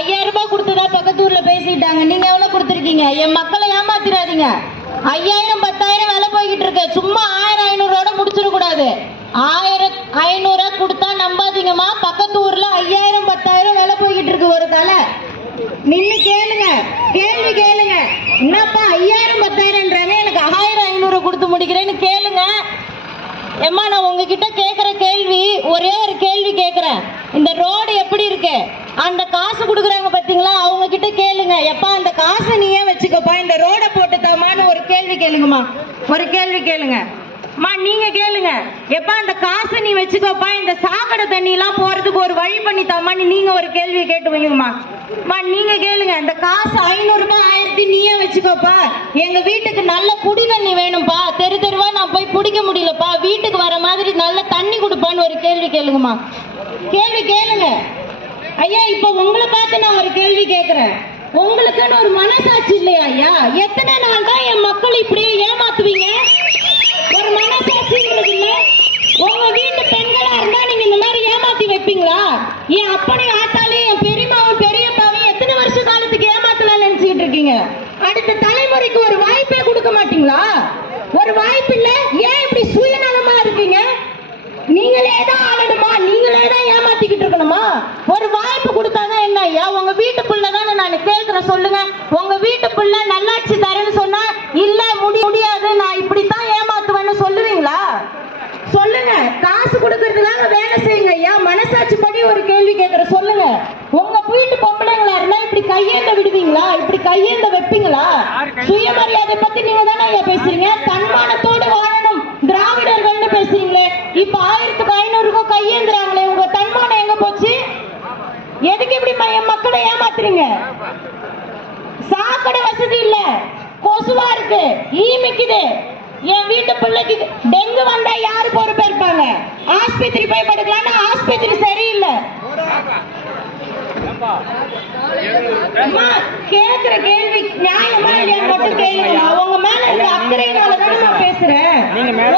5000 ரூபாய் கொடுத்ததா பக்கத்து ஊர்ல பேசிட்டாங்க. நீங்க எவ்வளவு கொடுத்துருக்கீங்க? என் மக்களை ஏமாத்திராதீங்க. 5000 10,000 விலை போய்கிட்டு இருக்கு. சும்மா 1000 500 முடிச்சிடக்கூடாது. 1500 கொடுத்தா நம்பாதீங்கம்மா. பக்கத்து ஊர்ல 5000 10,000 விலை போய்கிட்டு இருக்கு ஒரு தலை. நின்னு கேளுங்க, கேள்வி கேளுங்க. என்னப்பா 5000 10,000ன்றாங்க, எனக்கு 1000 500 கொடுத்து முடிக்கிறேன்னு கேளுங்க. ஏம்மா நான் உங்ககிட்ட கேட்குற கேள்வி ஒரே ஒரு கேள்வி கேட்குறேன். இந்த ரோடு எப்படி இருக்கு? அந்த காசு கொடுக்குறாங்க பார்த்தீங்களா, அவங்க கிட்ட கேளுங்க. எப்பா அந்த காசை நீ ஏன் வச்சுக்கப்பா, இந்த ரோடை போட்டுத்தாமான்னு ஒரு கேள்வி கேளுங்கம்மா. ஒரு கேள்வி கேளுங்க மா, நீங்க கேளுங்க. எப்பா அந்த காசை நீ வச்சுக்கப்பா, இந்த சாக்கடை தண்ணி எல்லாம் போறதுக்கு ஒரு வழி பண்ணித்தாமான்னு நீங்க ஒரு கேள்வி கேட்டு வைங்கம்மா. நீங்க கேளுங்க. இந்த காசு 500 ரூபாய் 1000 நீயே வச்சுக்கோப்பா, எங்க வீட்டுக்கு நல்ல குடி தண்ணி வேணும்பா, தெரு தெருவா நான் போய் குடிக்க முடியலப்பா, வீட்டுக்கு வர மாதிரி நல்ல தண்ணி கொடுப்பான்னு ஒரு கேள்வி கேளுங்கம்மா. கேள்வி கேளுங்க. ஐயா இப்ப உங்களை பார்த்து நான் ஒரு கேள்வி கேட்கிறேன். உங்களுக்குன்னு ஒரு மனசாட்சி இல்லையா ஐயா? எத்தனை நாள் தான் என் மக்கள் இப்படியே ஏமாத்துவீங்க? ஒரு மனசாட்சின்றது இல்ல. உங்க வீட்டு பெண்களா இருந்தா நீங்க இந்த மாதிரி ஏமாத்தி வைப்பீங்களா? என் அப்பனையும் ஆத்தாலையும் என் பெரியமாவும் பெரியப்பாவையும் எத்தனை வருஷ காலத்துக்கு ஏமாத்தலாம் நினைச்சுக்கிட்டு இருக்கீங்க? அடுத்த தலைமுறைக்கு ஒரு வாய்ப்பே கொடுக்க மாட்டீங்களா? ஒரு வாய்ப்பு இல்ல. ஏன் இப்படி சுயநலமா இருக்கீங்க? நீங்களே தான் ஆளணுமா? நீங்களே தான் ஏமாத்திக்கிட்டு இருக்கணுமா? ஒரு வாய்ப்பு கொடுத்தாதான் என்ன ஐயா? உங்க வீட்டு பிள்ளை தானே நான் கேட்கிறேன், சொல்லுங்க. உங்க வீட்டு பிள்ளை நல்லாட்சி தரேன்னு சொன்னா இல்ல முடியாது, நான் இப்படித்தான் ஏமாத்துவேன்னு சொல்லுவீங்களா? சொல்லுங்க. காசு கொடுக்கறதுக்காக வேலை செய்யுங்க ஐயா. மனசாட்சி படி ஒரு கேள்வி கேட்கிற, சொல்லுங்க. உங்க வீட்டு பொம்பளைங்களா இருந்தா இப்படி கையேந்த விடுவீங்களா? இப்படி கையேந்த வைப்பீங்களா? சுயமரியாதை பத்தி நீங்க தானே ஐயா பேசுறீங்க. தன்மானத்தோடு வாழணும் திராவிடர்கள்னு பேசுறீங்களே. இப்ப 1500 கையேந்துறாங்களே, உங்க தன்மானம் எங்க போச்சு? எதுக்கு இப்படி என் மக்களை ஏமாத்துறீங்க? சாக்கடை வசதி இல்ல, கொசுவா இருக்கு, ஈமிக்குது. என் வீட்டு பிள்ளைக்கு டெங்கு வந்தா யாரு பொறுப்பேற்பாங்க? ஆஸ்பத்திரி போய் படுக்கலாம்னா ஆஸ்பத்திரி சரியில்லை. கேக்குற கேள்வி நியாயமா இல்லையா மட்டும் கேளுங்க. அவங்க மேல இருக்க அக்கறையினாலதான் நான் பேசுறேன்.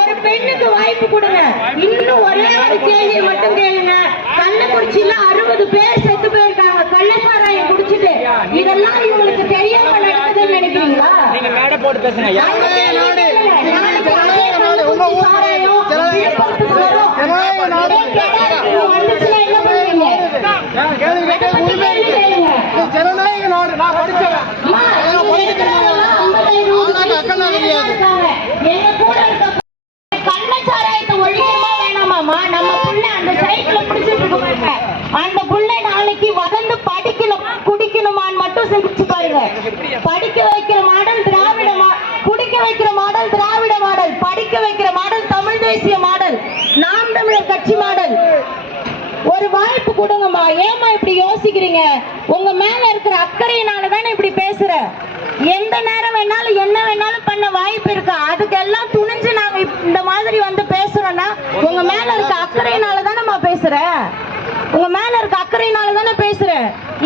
ஒரு பெண்ணுக்கு வாய்ப்பு கொடுங்க. இன்னும் ஒரே ஒரு கேள்வி மட்டும் கேளுங்க. கள்ளக்குறிச்சியில 60 பேர் செத்து போயிருக்காங்க கள்ளச்சாராயம் குடிச்சிட்டு. இதெல்லாம் இவங்களுக்கு தெரியாம நடக்குதுன்னு நினைக்கிறீங்களா? கள்ளச்சாராயத்தை ஒழிக்கமா வேணாமாமா? நம்ம புள்ள அந்த சைக்கிள பிடிச்சிட்டு இருக்க, அந்த புள்ள நாளைக்கு வளர்ந்து படிக்கணும் குடிக்கணுமான்னு மட்டும் சிந்திச்சு பாருங்க. படிக்க வைக்கிற மாடல் திராவிட, குடிக்க வைக்கிற மாடல் திராவிட மாடல், படிக்க வைக்கிற மாடல் தமிழ் தேசிய மாடல், நாம் தமிழர் கட்சி மாடல். ஒரு வாய்ப்பு கொடுங்கம்மா. ஏமா இப்படி யோசிக்கிறீங்க? உங்க மேல இருக்கிற அக்கறையினாலதானே இப்படி பேசுற. எந்த நேரம் வேணாலும் என்ன வேணாலும் பண்ண வாய்ப்பு இருக்கு. அதுக்கு எல்லாம் துணிஞ்சு நாங்க இந்த மாதிரி வந்து பேசுறோம்னா உங்க மேல இருக்க அக்கறையினாலதானே பேசுற. உங்க மேல இருக்க அக்கறையினாலதானே பேசுற.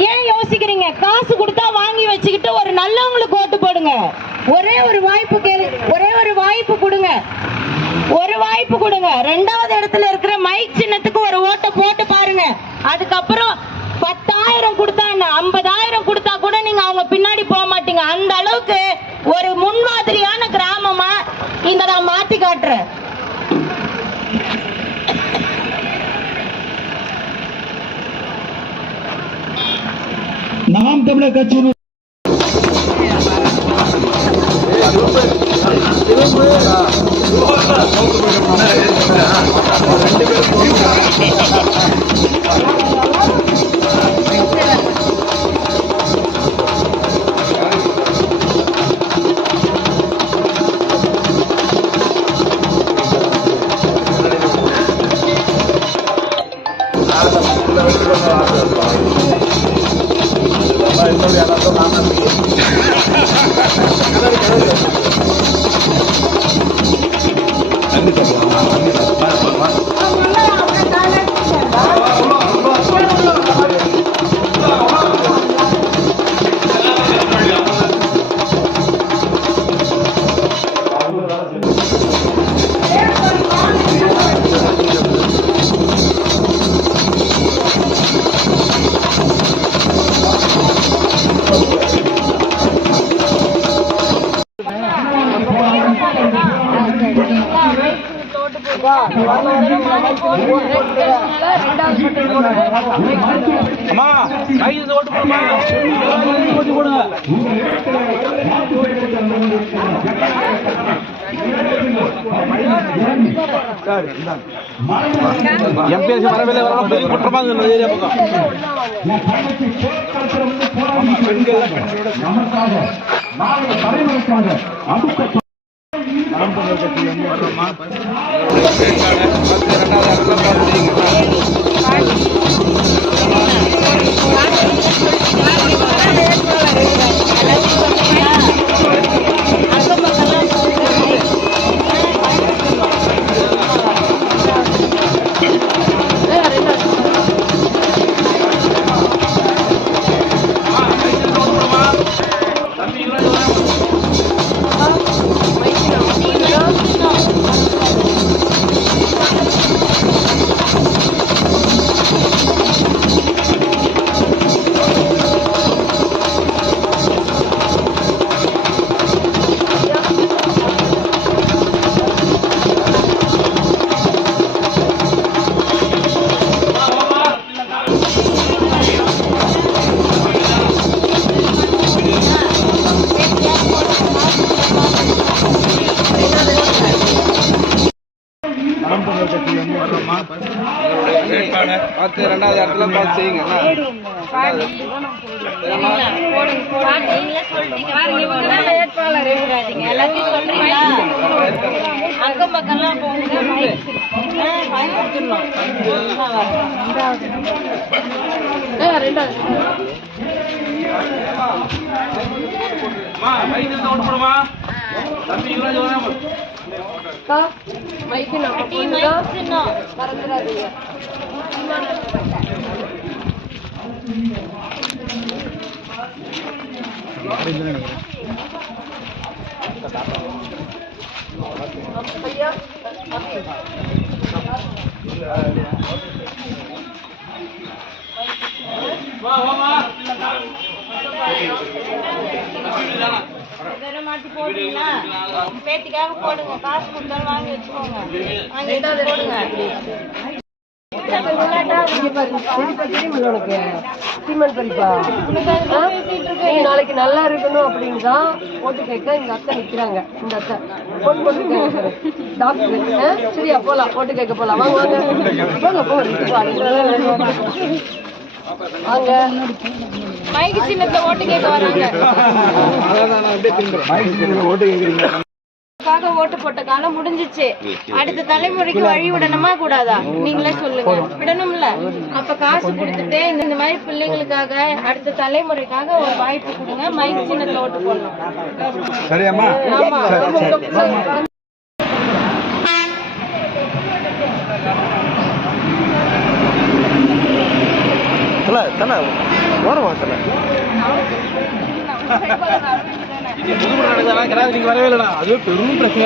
ஏன் யோசிக்கிறீங்க? காசு கொடுத்தா வாங்கி வச்சுக்கிட்டு ஒரு நல்லவங்களுக்கு ஓட்டு போடுங்க. ஒரே ஒரு வாய்ப்பு கேளு, ஒரே ஒரு வாய்ப்பு கொடுங்க, ஒரு வாய்ப்பு கொடுங்க. 2வது இடத்துல இருக்கிற மைக் சின்னத்துக்கு ஒரு ஓட்டை போட்டு பாருங்க. அதுக்கப்புறம் 10,000 கொடுத்தா என்ன, 50,000 கொடுத்தா கூட நீங்க அவங்க பின்னாடி போக மாட்டீங்க. அந்த அளவுக்கு ஒரு முன்மாதிரியான கிராமமா இந்த நான் மாத்தி காட்டுறேன். நாம் தமிழர் கட்சி அம்மா கைது ஓட்டு போடுமா ஓட்டு போடுங்க எம்பிஎஸ்சி வரவில்லை வரலாம் பெரிய குற்றமா இருந்தது ஏரியா பக்கம் பார்த்து ரெண்டாவது இடத்துல பார்த்து செய்யுங்க எல்லாத்தையும் சொல்றீங்களா அக்கம் பக்கம்லாம் மறந்துடாதீங்க. மாட்டி போடுறீங்களா பேத்திக்காக போடுங்க காசு கொடுத்தாலும் வாங்கி வச்சுக்கோங்க வாங்கி போடுங்க நாளைக்கு நல்லா இருக்கணும் அப்படின்னு தான் ஓட்டு கேட்க எங்க அத்தை நிக்கிறாங்க. இந்த அத்தை போன் போட்டு கேட்க டாக்டர் சரியா போலாம் ஓட்டு கேட்க போலாம் வாங்க வாங்க வாங்க மைக்கு சின்னத்துல ஓட்டு கேட்க வராங்க. ஓட்டு போட்ட காலம் முடிஞ்சிச்சு. அடுத்த தலைமுறைக்கு வழி விடணுமா கூடாதா? நீங்களே சொல்லுங்க. விடணும்ல. அப்ப காசு கொடுத்துட்டு இந்த மாதிரி பிள்ளைங்களுக்காக அடுத்த தலைமுறைக்காக ஒரு வாய்ப்பு கொடுங்க. மைக் சின்னத்துல ஓட்டு போடணும். ஆமா. நீங்க வரவே இல்லடா அது பெரும் பிரச்சனை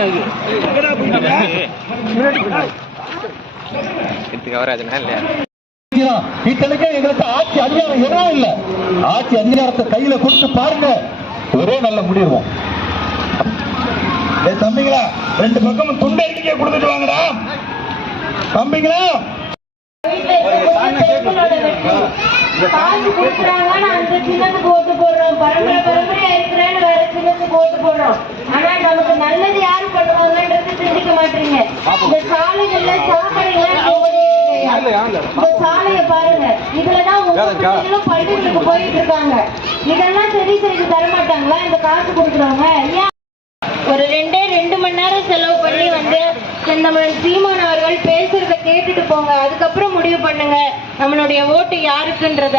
இத்தனைக்கு எங்களுக்கு ஆட்சி அதிகாரம் எதுவும் இல்லை. ஆட்சி அதிகாரத்தை கையில கொடுத்து பாருங்க, ஒரே நல்ல முடிவோம். தம்பிங்களா ரெண்டு பக்கமும் துண்டை எண்ணிக்கை கொடுத்துட்டு வாங்கடா தம்பிங்களா. காசு கொடுக்குறாங்க அந்த சின்னத்துக்கு ஓட்டு போடுறோம். பரம்பரையா இருக்கிறேன்னு வேற சின்னத்துக்கு ஓட்டு போடுறோம். ஆனா நமக்கு நல்லது யாரு பண்ணுவாங்கன்றது சிந்திக்க மாட்டீங்க. இந்த சாலைகள்ல சாக்கடைகள்லாம் இந்த சாலையை பாருங்க. இதுலதான் ஒவ்வொரு பள்ளிகளுக்கு போயிட்டு இருக்காங்க. இதெல்லாம் சரி செய்து தர மாட்டாங்களா இந்த காசு கொடுக்குறவங்க? ஏன் ஒரு 2 மணி நேரம் செலவு பண்ணி வந்து செந்தமிழன் சீமான் அவர்கள் பேசுறத கேட்டுட்டு போங்க. அதுக்கப்புறம் முடிவு பண்ணுங்க நம்மளுடைய ஓட்டு யாருக்குன்றத.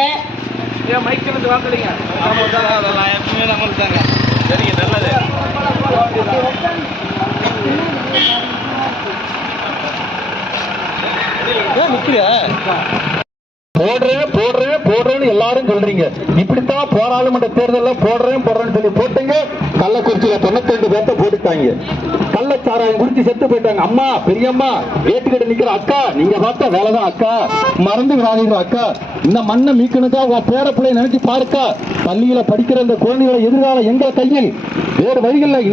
போடுறேன்னு எல்லாரும் சொல்றீங்க. இப்படித்தான் பாராளுமன்ற தேர்தலில் போடுறேன்னு சொல்லி போட்டுங்க. கள்ளக்குறிச்சியில 92 பேர்த்த போட்டுட்டாங்க. கள்ளச்சாராயம் குடிச்சு செத்து போயிட்டாங்க. அம்மா பெரியம்மா ஏத்துக்கிட்டு நிக்கிற அக்கா, நீங்க பார்த்த வேலைதான் அக்கா. மறந்து விடாதீங்க அக்கா. இந்த மண்ணை மீக்கணுக்கா உங்க பேர பிள்ளைய நினைச்சு பாருக்கா. பள்ளியில படிக்கிற இந்த குழந்தைகளை எதிர்காலம் எங்க கையில். வேறு வழிகளில்